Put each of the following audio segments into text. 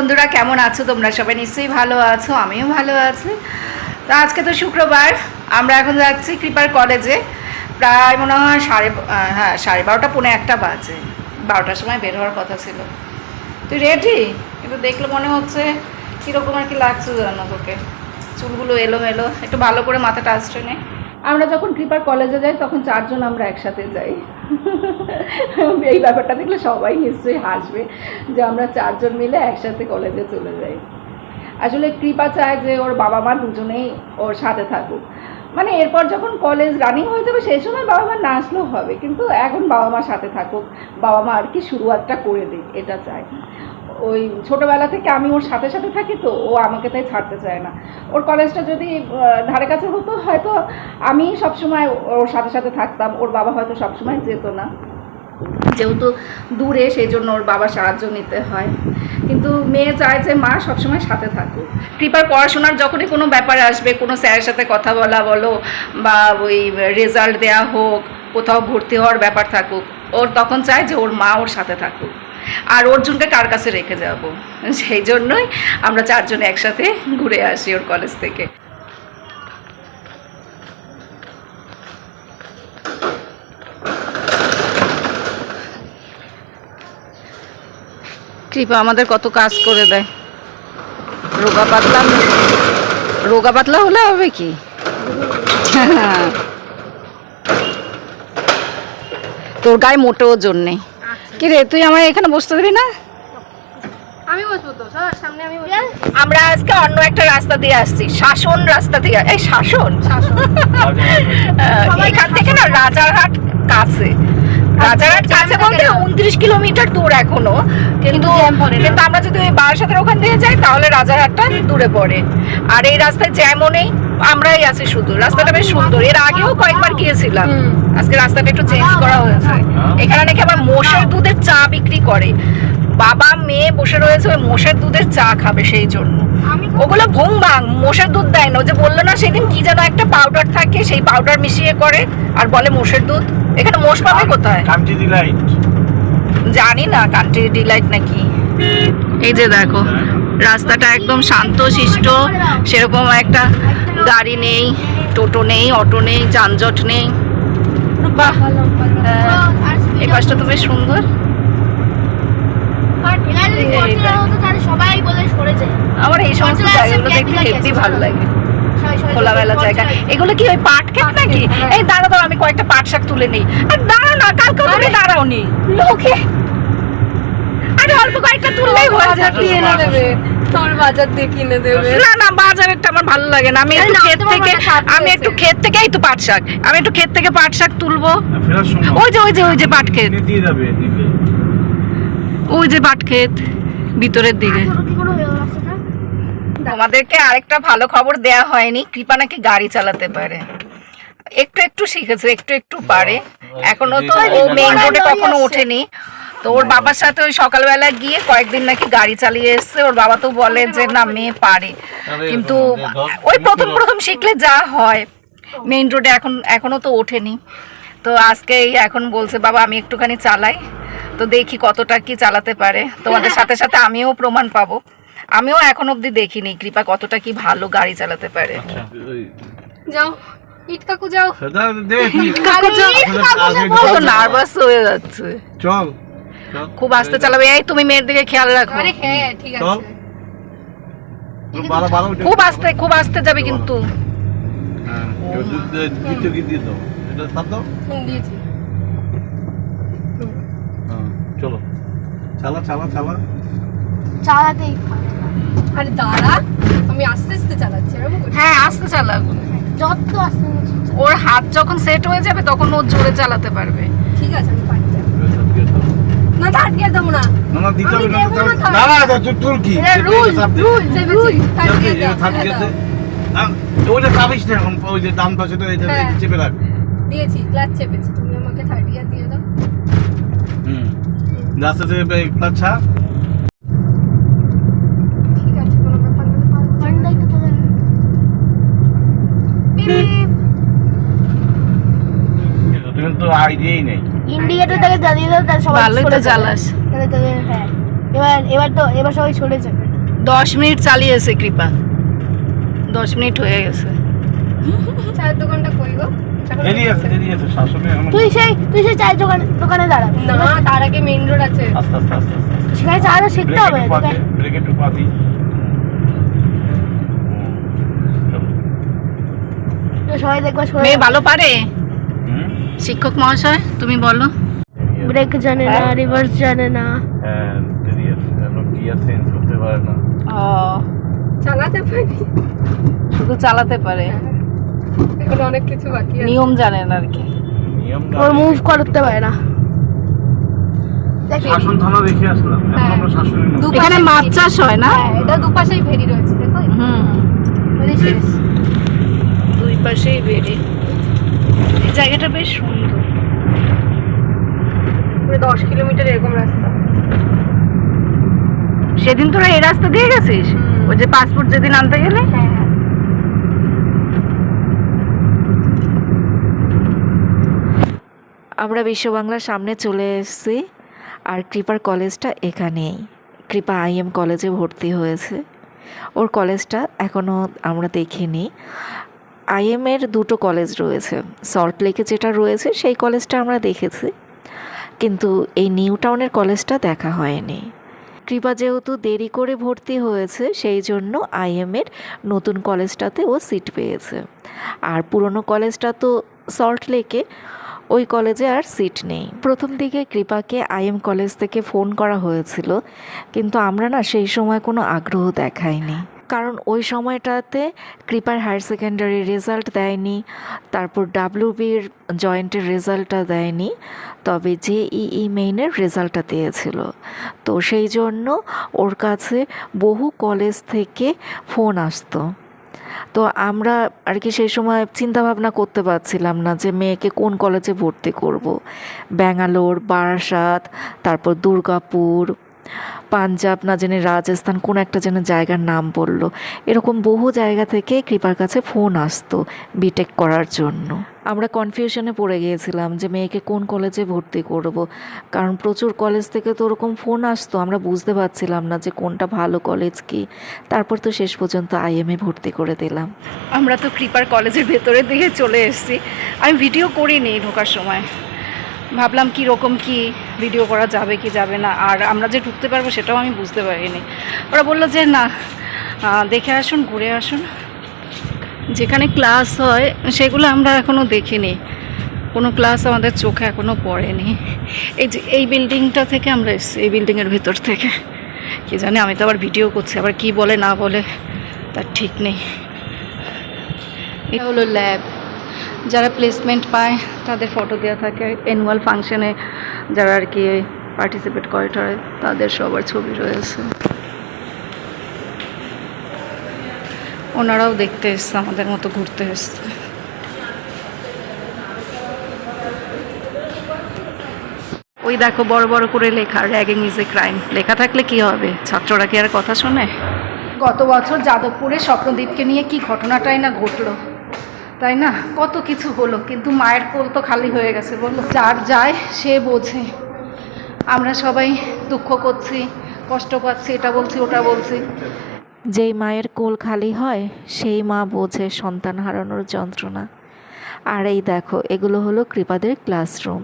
বন্ধুরা, কেমন আছো? তোমরা সবাই নিশ্চয়ই ভালো আছো, আমিও ভালো আছি। তো আজকে তো শুক্রবার, আমরা এখন যাচ্ছি কৃপার কলেজে। প্রায় মনে হয় সাড়ে হ্যাঁ সাড়ে বারোটা, পৌনে একটা বাজে। বারোটার সময় বের হওয়ার কথা ছিল। তুই রেডি কিন্তু দেখলে মনে হচ্ছে কীরকম আর কি লাগছে জানো তোকে। চুলগুলো এলো মেলো একটু ভালো করে মাথাটা আসছে নে। আমরা যখন কৃপার কলেজে যাই, তখন চারজন আমরা একসাথে যাই। এই ব্যাপারটা দেখলে সবাই নিশ্চয়ই হাসবে যে আমরা চারজন মিলে একসাথে কলেজে চলে যাই। আসলে কৃপা চায় যে ওর বাবা মা দুজনেই ওর সাথে থাকুক। মানে এরপর যখন কলেজ রানিং হয়ে যাবে, সেই সময় বাবা মা না আসলেও হবে। কিন্তু এখন বাবা মার সাথে থাকুক বাবা মা আর কি শুরুয়াতটা করে দিক, এটা চায়। ওই ছোটোবেলা থেকে আমি ওর সাথে সাথে থাকি তো, ও আমাকে তাই ছাড়তে চায় না। ওর কলেজটা যদি ধারে কাছে হতো, হয়তো আমি সবসময় ওর সাথে সাথে থাকতাম, ওর বাবা হয়তো সবসময় যেত না। যেহেতু দূরে সেই জন্য ওর বাবার সাহায্য নিতে হয়। কিন্তু মেয়ে চায় যে মা সবসময় সাথে থাকুক। কৃপার পড়াশোনার যখনই কোনো ব্যাপার আসবে, কোনো স্যারের সাথে কথা বলা বলো, বা ওই রেজাল্ট দেয়া হোক, কোথাও ভর্তি হওয়ার ব্যাপার থাকুক, ওর তখন চায় যে ওর মা ওর সাথে থাকুক। আর অর্জুনকে কার কাছে রেখে যাব? সেই জন্যই আমরা চারজন একসাথে ঘুরে আসি ওর কলেজ থেকে। কৃপা আমাদের কত কাজ করে দেয়। রোগা পাতলা রোগা পাতলা হলে হবে কি? তোর গায়ে মোটেও ওজন নেই। কি রে তুই আমার এখানে বসতে দিবি না? আমি বসবো তো সবার সামনে আমি আমরা আজকে অন্য একটা রাস্তা দিয়ে আসছি শাসন রাস্তা দিয়ে। এই শাসন। আহ, এখান থেকে না রাজারহাট কাছে। রাজারহাট কাছে বলতে উনত্রিশ কিলোমিটার দূর এখনও। কিন্তু জ্যাম পড়ে না। কিন্তু আমরা যদি ওই বারাসাতের ওখান থেকে যাই তাহলে রাজারহাটটা দূরে পড়ে। আর এই রাস্তায় জ্যামও নেই আমরাই আছি শুধু। রাস্তাটা বেশ সুন্দর। এর আগেও কয়েকবার গিয়েছিলাম। আজকে রাস্তাটা একটু চেঞ্জ করা হয়েছে। এখানে নাকি আবার মোষের দুধের চা বিক্রি করে। বাবা মেয়ে বসে রয়েছে ওই মোষের দুধের চা খাবে সেই জন্য। ওগুলো ভুং ভাং মোষের দুধ দেয় না। ও যে বলল না সেদিন কি যেন একটা পাউডার থাকে সেই পাউডার মিশিয়ে করে আর বলে মোষের দুধ। এখানে মোষ পাবে কোথায়? কান্ট্রি ডিলাইট জানি না কান্ট্রি ডিলাইট নাকি? এই যে দেখো রাস্তাটা একদম শান্ত শিষ্ট সেরকম একটা গাড়ি নেই টোটো নেই অটো নেই যানজট নেই। বাহ এই পাশটা তো বেশ সুন্দর। সবাই বলে সরে যায়। আমার এই সমস্ত জায়গাগুলো দেখতে হেব্বি ভালো লাগে। খোলামেলা। জায়গা। এগুলো কি ওই পাট ক্ষেত নাকি? হ্যাঁ। এই দাঁড়া দাঁড়া আমি কয়েকটা পাট শাক তুলে নেই। আর দাঁড়া না কালকে তুমি দাঁড়াও নি লোকে। আরে অল্প কয়েকটা তুললেই হয়ে যাবে। তোর বাজার দিয়ে কিনে দেবে। না না বাজারেরটা আমার ভালো লাগে না। আমি একটু ক্ষেত থেকে আমি একটু ক্ষেত থেকেই তো পাট শাক। আমি একটু ক্ষেত থেকে পাট শাক তুলবো। ওই যে ওই যে ওই যে পাট ক্ষেত। ওই যে পাট ক্ষেত ভিতরের দিকে ছোট কি করে হলো রাস্তাটা তোমাদেরকে আরেকটা ভালো খবর দেয়া হয়নি। কৃপা নাকি গাড়ি চালাতে পারে। একটু একটু শিখেছে একটু একটু পারে। এখনও তো ও মেইন রোডে কখনো ওঠেনি। তো ওর বাবার সাথে ওই সকালবেলা গিয়ে কয়েকদিন নাকি গাড়ি চালিয়ে এসছে। ওর বাবা তো বলে যে না মেয়ে পারে। কিন্তু ওই প্রথম প্রথম শিখলে যা হয়। মেইন রোডে এখন এখনও তো ওঠেনি। তো আজকে এখন বলছে বাবা আমি একটুখানি চালাই। তো দেখি কতটা কি চালাতে পারে। তোমাদের সাথে সাথে আমিও প্রমাণ পাবো। আমিও এখন অবধি দেখিনি কৃপা কতটা কি ভালো গাড়ি চালাতে পারে। যাও ইট কাকু যাও। কাকু যাও। নার্ভাস হয়ে যাচ্ছে। চল। খুব আস্তে চালাবে। এই তুমি মেয়ের দিকে খেয়াল রাখো। আরে হ্যাঁ ঠিক আছে। খুব আস্তে খুব আস্তে যাবে কিন্তু। হ্যাঁ, হ্যাঁ, চলো। চালা চালা চালা। চালাতেই আরে দাঁড়া আমি আস্তে আস্তে চালাচ্ছি এরকম হ্যাঁ আস্তে চালাক যত আস্তে ওর হাত যখন সেট হয়ে যাবে তখন ও জোরে চালাতে পারবে। ঠিক আছে আমি পারি। না থার্ড গিয়ার দেবো না। না না দিতে হবে না দেবো দিতে হবে। না না না তোর তোর কি? এটা রুল চাপ rule third gear third gear না, ওইটা চাপিস না এখন ওই যে ডান পাশে তো এটা হ্যাঁ। চেপে রাখ। দিয়েছি ক্লাচ চেপেছি তুমি আমাকে থার্ড গিয়ার দিয়ে দাও। হুম। রাস্তা ক্লাচ ছাড় ঠিক আছে কোনো ব্যাপার না হর্নটাই তো তোদের তুমি তো আইডিয়াই নেই। ইন্ডিকেটর তাকে জ্বালিয়ে দাও তাহলে সবাই ভালোই তো সরে তাহলে তাহলে হ্যাঁ। এবার এবার তো এবার সবাই সরে যাবে। দশ মিনিট চালিয়েছে কৃপা। দশ মিনিট হয়ে গেছে। চায়ের দোকানটা কই গো? তুই সেই তুই সেই চায়ের দোকানে দোকানে দাঁড়াবি না তার আগে মেইন রোড আছে। আস্তে আস্তে আস্তে সেখানে শিখতে হবে সবাই দেখবে সবাই মেয়ে ভালো পারে? শিক্ষক মহাশয় তুমি বলো। ব্রেক জানে না রিভার্স জানে না। হ্যাঁ গিয়ার চেঞ্জ করতে পারে না। ও চালাতে পারি। শুধু চালাতে পারে। এখন অনেক কিছু বাকি আছে। নিয়ম জানেন আর কি। নিয়ম ওর মুভ করতে পারে না। দেখ। শাসন থানা দেখে আসলাম এখন হ্যাঁ। আমরা শাশুড়ি এখানে মাছ চাষ হয় না? হ্যাঁ এটা দুপাশেই ভেরি রয়েছে দেখো। হুম। পাশেই এই জায়গাটা বেশ সুন্দর। পুরো দশ কিলোমিটার এরকম রাস্তা। সেদিন তোরা এই রাস্তা দিয়ে গেছিস? ওই যে পাসপোর্ট যেদিন আনতে গেলে? হ্যাঁ হ্যাঁ। আমরা বিশ্ব বাংলার সামনে চলে এসেছি আর কৃপার কলেজটা এখানেই। কৃপা আইএম কলেজে ভর্তি হয়েছে। ওর কলেজটা এখনও আমরা দেখিনি। আইএমের দুটো কলেজ রয়েছে। সল্ট লেকে যেটা রয়েছে, সেই কলেজটা আমরা দেখেছি। কিন্তু এই নিউ টাউনের কলেজটা দেখা হয়নি। কৃপা যেহেতু দেরি করে ভর্তি হয়েছে, সেই জন্য আইএমের নতুন কলেজটাতে ও সিট পেয়েছে। আর পুরনো কলেজটা তো সল্ট লেকে ওই কলেজে আর সিট নেই। প্রথম দিকে কৃপাকে আইএম কলেজ থেকে ফোন করা হয়েছিল, কিন্তু আমরা না সেই সময় কোনো আগ্রহ দেখাইনি। কারণ ওই সময়টাতে কৃপার হায়ার সেকেন্ডারি রেজাল্ট দেয়নি, তারপর ডাব্লিউবির জয়েন্টের রেজাল্টটা দেয়নি, তবে জেইই মেইনের রেজাল্টটা দিয়েছিল তো সেই জন্য ওর কাছে বহু কলেজ থেকে ফোন আসতো তো আমরা আর কি সেই সময় চিন্তা ভাবনা করতে পারছিলাম না যে মেয়েকে কোন কলেজে ভর্তি করব। ব্যাঙ্গালোর, বারাসাত, তারপর দুর্গাপুর পাঞ্জাব না জেনে রাজস্থান কোন একটা যেন জায়গার নাম বলল। এরকম বহু জায়গা থেকে কৃপার কাছে ফোন আসতো বিটেক করার জন্য। আমরা কনফিউশনে পড়ে গিয়েছিলাম যে মেয়েকে কোন কলেজে ভর্তি করব। কারণ প্রচুর কলেজ থেকে তো ওরকম ফোন আসতো। আমরা বুঝতে পারছিলাম না যে কোনটা ভালো কলেজ কি। তারপর তো শেষ পর্যন্ত আইএমএ ভর্তি করে দিলাম। আমরা তো কৃপার কলেজের ভেতরের দিকে চলে এসেছি। আমি ভিডিও করিনি ঢোকার সময়। ভাবলাম কি রকম কি ভিডিও করা যাবে কি যাবে না, আর আমরা যে ঢুকতে পারব সেটাও আমি বুঝতে পারিনি। ওরা বলল যে না দেখে আসুন, ঘুরে আসুন। যেখানে ক্লাস হয়, সেগুলো আমরা এখনও দেখিনি। কোনো ক্লাস আমাদের চোখে এখনও পড়েনি। এই যে, এই বিল্ডিংটা থেকে আমরা এসেছি, এই বিল্ডিংয়ের ভেতর থেকে। কি জানি, আমি তো আবার ভিডিও করছি, আবার কি বলে না বলে, তার ঠিক নেই। এটা হলো ল্যাব যারা প্লেসমেন্ট পায়, তাদের ফটো দেওয়া থাকে। অ্যানুয়াল ফাংশনে যারা আর কি পার্টিসিপেট করে তাদের সবার ছবি রয়েছে। ওনারাও দেখতে এসছে, আমাদের মতো ঘুরতে এসছে। ওই দেখো, বড় বড় করে লেখা র্যাগিং ইজ এ ক্রাইম লেখা থাকলে কি হবে? ছাত্ররা কি আর কথা শোনে? গত বছর যাদবপুরে স্বপ্নদীপকে নিয়ে কি ঘটনাটাই না ঘটলো? তাই না? কত কিছু হলো, কিন্তু মায়ের কোল তো খালি হয়ে গেছে, বলো। যার যায়, সে বোঝে। আমরা সবাই দুঃখ করছি, কষ্ট পাচ্ছি, এটা বলছি, ওটা বলছি। যেই মায়ের কোল খালি হয়, সেই মা বোঝে সন্তান হারানোর যন্ত্রণা। আর এই দেখো, এগুলো হলো কৃপাদের ক্লাসরুম।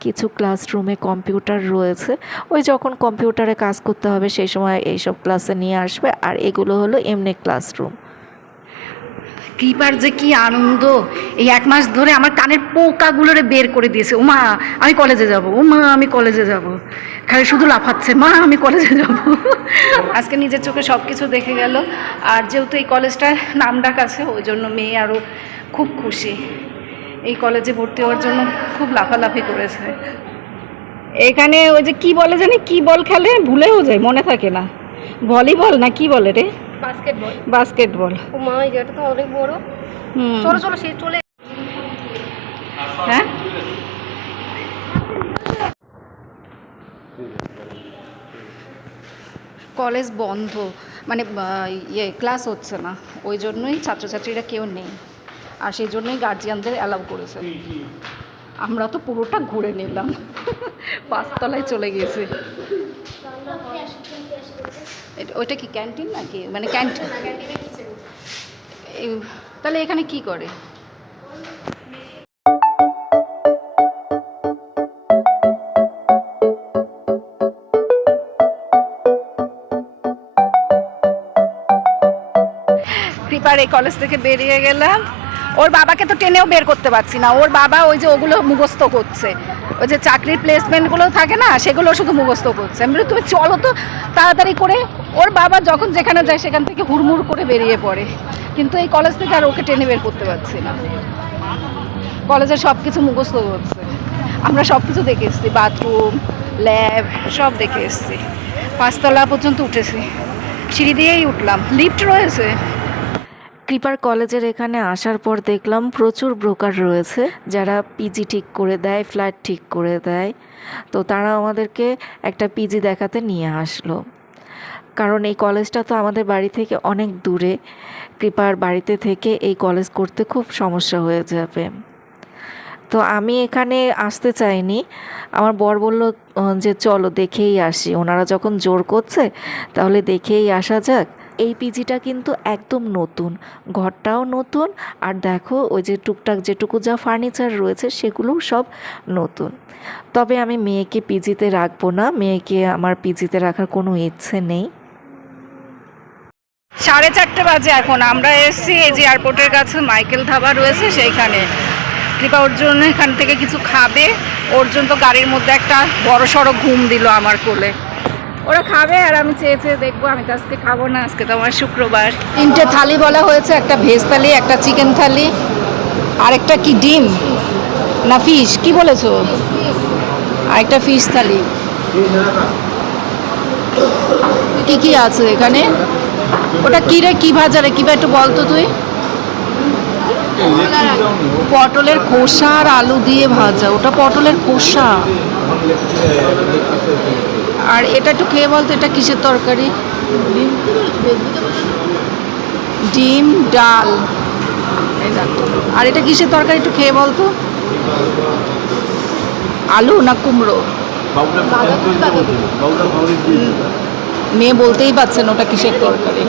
কিছু ক্লাসরুমে কম্পিউটার রয়েছে। ওই যখন কম্পিউটারে কাজ করতে হবে, সেই সময় এইসব ক্লাসে নিয়ে আসবে। আর এগুলো হলো এমনি ক্লাসরুম। কৃপার যে কি আনন্দ। এই এক মাস ধরে আমার কানের পোকাগুলোরে বের করে দিয়েছে। ও মা আমি কলেজে যাব। মা আমি কলেজে যাব। খালি শুধু লাফাচ্ছে। মা, আমি কলেজে যাব। আজকে নিজের চোখে সব কিছু দেখে গেল। আর যেহেতু এই কলেজটার নাম ডাক আছে, ওই জন্য মেয়ে আরও খুব খুশি। এই কলেজে ভর্তি হওয়ার জন্য খুব লাফালাফি করেছে। এখানে ওই যে কি বলে জানি? কি বল খেলে? ভুলেও যায়, মনে থাকে না। ভলিবল না কি বলে রে? বাস্কেটবল বাস্কেটবল ও মা এই জায়গাটা তো অনেক বড়। চলো চলো সে চলে হ্যাঁ? কলেজ বন্ধ। মানে ইয়ে ক্লাস হচ্ছে না। ওই জন্যই ছাত্রছাত্রীরা কেউ নেই। আর সেই জন্যই গার্জিয়ানদের অ্যালাউ করেছে। আমরা তো পুরোটা ঘুরে নিলাম। পাঁচতলায় চলে গেছি। ওইটা কি ক্যান্টিন নাকি? মানে ক্যান্টিন তাহলে এখানে কি করে? কৃপার এই কলেজ থেকে বেরিয়ে গেলাম। ওর বাবাকে তো টেনেও বের করতে পারছি না। ওর বাবা ওই যে ওগুলো মুখস্থ করছে। ওই যে চাকরির প্লেসমেন্টগুলো থাকে না, সেগুলো শুধু মুখস্থ করছে। আমি তুমি চলো তো তাড়াতাড়ি করে ওর বাবা যখন যেখানে যায় সেখান থেকে হুড়মুড় করে বেরিয়ে পড়ে। কিন্তু এই কলেজ থেকে আর ওকে টেনে বের করতে পারছি না। কলেজে সব কিছু মুখস্থ করছে আমরা সব কিছু দেখে এসেছি বাথরুম ল্যাব সব দেখে এসেছি। পাঁচতলা পর্যন্ত উঠেছি। সিঁড়ি দিয়েই উঠলাম। লিফট রয়েছে। কৃপার কলেজের এখানে আসার পর দেখলাম প্রচুর ব্রোকার রয়েছে, যারা পিজি ঠিক করে দেয় ফ্ল্যাট ঠিক করে দেয়। তো তারা আমাদেরকে একটা পিজি দেখাতে নিয়ে আসলো। কারণ এই কলেজটা তো আমাদের বাড়ি থেকে অনেক দূরে। কৃপার বাড়িতে থেকে এই কলেজ করতে খুব সমস্যা হয়ে যাবে। তো আমি এখানে আসতে চাইনি। আমার বর বলল যে চলো দেখেই আসি। ওনারা যখন জোর করছে, তাহলে দেখেই আসা যাক। এই পিজিটা কিন্তু একদম নতুন, ঘরটাও নতুন, আর দেখো ওই যে টুকটাক যেটুকু যা ফার্নিচার রয়েছে সেগুলোও সব নতুন। তবে আমি মেয়েকে পিজিতে রাখব না, মেয়েকে আমার পিজিতে রাখার কোনো ইচ্ছে নেই। সাড়ে চারটে বাজে এখন। আমরা এসেছি এই যে এয়ারপোর্টের কাছে মাইকেল ধাবা রয়েছে সেইখানে। কৃপা ওর জন্য এখান থেকে কিছু খাবে। ওর জন্য তো গাড়ির মধ্যে একটা বড় সড়ো ঘুম দিল আমার কোলে। ওরা খাবে আর আমি চেয়ে চেয়ে দেখব, আমি তো আজকে খাব না, আজকে তো আমার শুক্রবার। তিনটে থালি বলা হয়েছে, একটা ভেজ থালি, একটা চিকেন থালি আর একটা কি ডিম? না ফিশ কি বলেছ? আরেকটা ফিশ থালি। কি কি আছে এখানে? ওটা কি রে কি ভাজা রে কিবা একটু বলতো তুই পটলের খোসা আর আলু দিয়ে ভাজা ওটা পটলের খোসা আর এটা একটু খেয়ে বলতো এটা কিসের তরকারি ডিম ডাল আর এটা কিসের তরকারি একটু খেয়ে বলতো আলু না কুমড়ো মেয়ে বলতেই পারছেন ওটা কিসের তরকারি?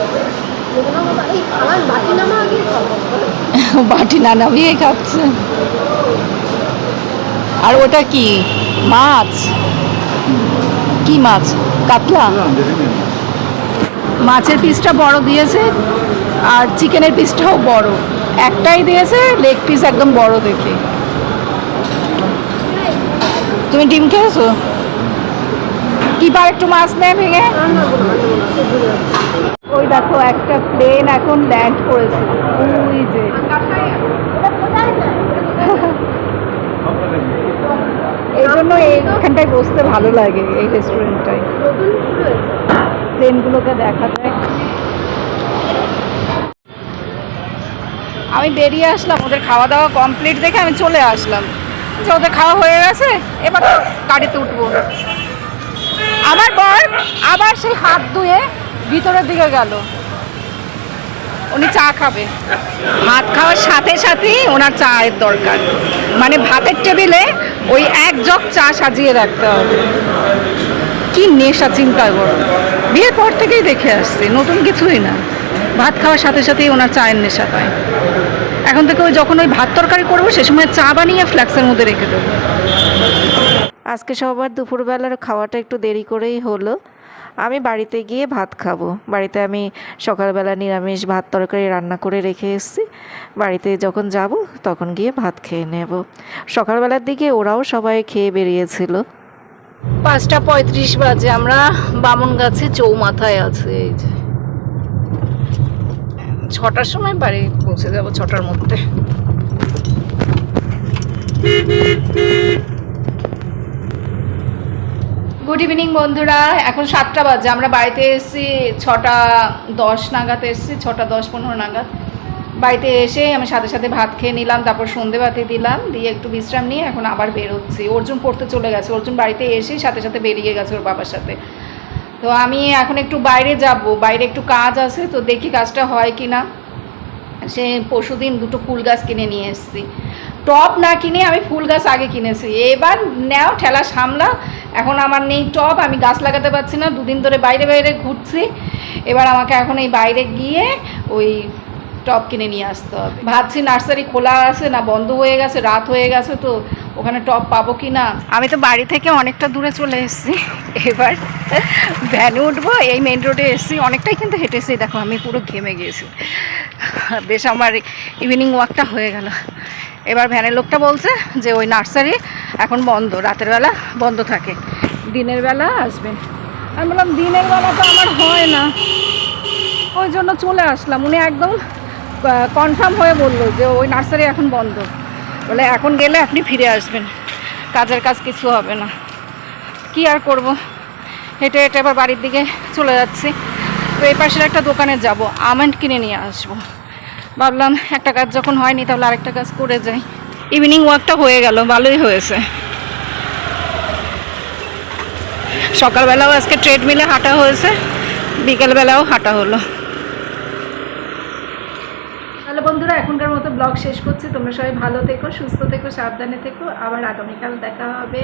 বাটি না নামিয়ে খাচ্ছে। আর ওটা কি? মাছ? কি মাছ? কাতলা? মাছের পিসটা বড় দিয়েছে, আর চিকেনের পিসটাও বড়। একটাই দিয়েছে, লেগ পিস একদম বড় দেখে। তুমি ডিম খেয়েছো? কি বার একটু মাছ নেয় ভেঙে। ওই দেখো, একটা প্লেন এখন ল্যান্ড করেছে। ওই যে। এই জন্য এইখানটায় বসতে ভালো লাগে, এই রেস্টুরেন্টটায় প্লেনগুলোকে দেখা যায়। আমি বেরিয়ে আসলাম, ওদের খাওয়া দাওয়া কমপ্লিট দেখে আমি চলে আসলাম। যে ওদের খাওয়া হয়ে গেছে? এবার গাড়িতে উঠবো। আমার বর আবার সেই হাত ধুয়ে ভিতরের দিকে গেল। উনি চা খাবে। ভাত খাওয়ার সাথে সাথেই ওনার চায়ের দরকার। মানে ভাতের টেবিলে ওই এক জগ চা সাজিয়ে রাখতে হবে। কি নেশা চিন্তা করো বিয়ের পর থেকেই দেখে আসছে, নতুন কিছুই না। ভাত খাওয়ার সাথে সাথেই ওনার চায়ের নেশা পায়। এখন থেকে ওই যখন ওই ভাত তরকারি করব, সে সময় চা বানিয়ে ফ্ল্যাক্সের মধ্যে রেখে দেবো। আজকে সবার দুপুরবেলার খাওয়াটা একটু দেরি করেই হলো। আমি বাড়িতে গিয়ে ভাত খাব। বাড়িতে আমি সকালবেলা নিরামিষ ভাত তরকারি রান্না করে রেখে এসেছি। বাড়িতে যখন যাব, তখন গিয়ে ভাত খেয়ে নেব। সকালবেলার দিকে ওরাও সবাই খেয়ে বেরিয়েছিল। পাঁচটা পঁয়ত্রিশ বাজে। আমরা বামন গাছে চৌমাথায় আছে, এই যে। ছটার সময় বাড়ি পৌঁছে যাব, ছটার মধ্যে। গুড ইভিনিং বন্ধুরা। এখন সাতটা বাজে। আমরা বাড়িতে এসেছি ছটা দশ নাগাদ এসেছি, ছটা দশ পনেরো নাগাদ। বাড়িতে এসে আমি সাথে সাথে ভাত খেয়ে নিলাম, তারপর সন্ধে বাতি দিলাম, দিয়ে একটু বিশ্রাম নিয়ে এখন আবার বেরোচ্ছি। অর্জুন পড়তে চলে গেছে। অর্জুন বাড়িতে এসেই সাথে সাথে বেরিয়ে গেছে ওর বাবার সাথে। তো আমি এখন একটু বাইরে যাব। বাইরে একটু কাজ আছে, তো দেখি কাজটা হয় কি না সে পরশুদিন দুটো ফুল গাছ কিনে নিয়ে এসেছি। টপ না কিনে আমি ফুল গাছ আগে কিনেছি। এবার নেও, ঠেলা সামলা। এখন আমার নেই টপ, আমি গাছ লাগাতে পারছি না। দুদিন ধরে বাইরে বাইরে ঘুরছি। এবার আমাকে এখন এই বাইরে গিয়ে ওই টপ কিনে নিয়ে আসতে হবে। ভাবছি নার্সারি খোলা আছে না বন্ধ হয়ে গেছে, রাত হয়ে গেছে তো ওখানে টপ পাবো কি না আমি তো বাড়ি থেকে অনেকটা দূরে চলে এসেছি। এবার ভ্যানে উঠবো, এই মেন রোডে এসেছি। অনেকটাই কিন্তু হেঁটেছি। দেখো, আমি পুরো ঘেমে গিয়েছি বেশ আমার ইভিনিং ওয়াকটা হয়ে গেল। এবার ভ্যানের লোকটা বলছে যে, ওই নার্সারি এখন বন্ধ, রাতের বেলা বন্ধ থাকে। দিনের বেলা আসবেন আমি বললাম, দিনের বেলা তো আমার হয় না। ওই জন্য চলে আসলাম। উনি একদম কনফার্ম হয়ে বলল যে, ওই নার্সারি এখন বন্ধ। বলে, এখন গেলে আপনি ফিরে আসবেন। কাজের কাজ কিছু হবে না। কি আর করব? হেঁটে হেঁটে এবার বাড়ির দিকে চলে যাচ্ছি। তো এই পাশের একটা দোকানে যাব আমন্ড কিনে নিয়ে আসব। ভাবলাম একটা কাজ যখন হয়নি তাহলে আরেকটা কাজ করে যাই। ইভিনিং ওয়াকটা হয়ে গেল, ভালোই হয়েছে। সকালবেলাও আজকে ট্রেডমিলে হাঁটা হয়েছে, বিকেলবেলাও হাঁটা হলো। তাহলে বন্ধুরা, এখনকার মতো ব্লগ শেষ করছি। তোমরা সবাই ভালো থেকো, সুস্থ থেকো, সাবধানে থেকো। আবার আগামীকাল দেখা হবে।